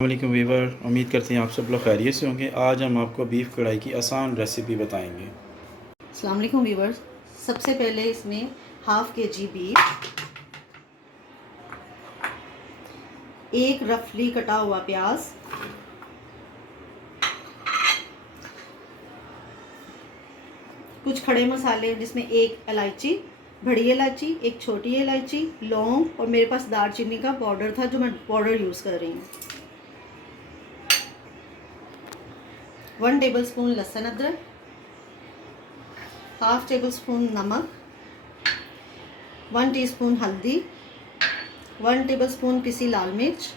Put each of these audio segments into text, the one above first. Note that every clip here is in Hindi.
वालेकुम वीवर, उम्मीद करते हैं आप सब लोग खैरियत से होंगे। आज हम आपको बीफ कढ़ाई की आसान रेसिपी बताएंगे। अस्सलाम वालेकुम व्यूवर्स। सबसे पहले इसमें हाफ़ kg बीफ, एक रफली कटा हुआ प्याज, कुछ खड़े मसाले जिसमें एक इलायची, बड़ी इलायची, एक छोटी इलायची, लौंग और मेरे पास दालचीनी का पाउडर था जो मैं पाउडर यूज़ कर रही हूँ। 1 टेबलस्पून लहसुन अदरक, हाफ़ टेबलस्पून नमक, 1 टीस्पून हल्दी, 1 टेबलस्पून पिसी लाल मिर्च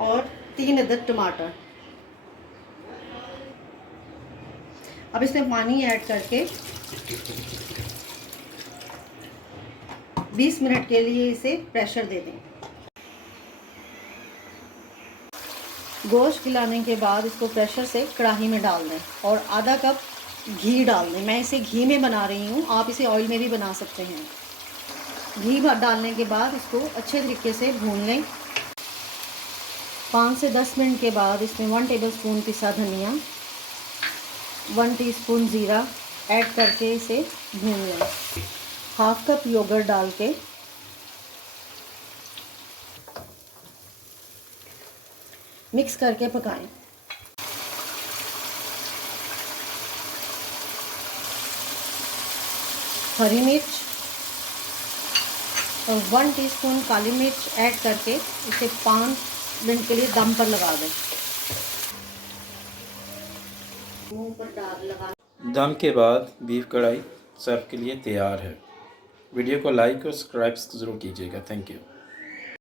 और 3 अदद टमाटर। अब इसमें पानी ऐड करके 20 मिनट के लिए इसे प्रेशर दे दें। गोश्त गलाने के बाद इसको प्रेशर से कढ़ाई में डाल दें और आधा कप घी डाल दें। मैं इसे घी में बना रही हूँ, आप इसे ऑयल में भी बना सकते हैं। घी डालने के बाद इसको अच्छे तरीके से भून लें। 5 से 10 मिनट के बाद इसमें 1 टेबलस्पून पिसा धनिया, 1 टीस्पून ज़ीरा ऐड करके इसे भून लें। हाफ़ कप योगर्ट डाल के मिक्स करके पकाएं। हरी मिर्च और 1 टीस्पून काली मिर्च ऐड करके इसे 5 मिनट के लिए दम पर लगा दें। मुंह पर लगा दम के बाद बीफ कढ़ाई सर्व के लिए तैयार है। वीडियो को लाइक और सब्सक्राइब ज़रूर कीजिएगा। Thank you.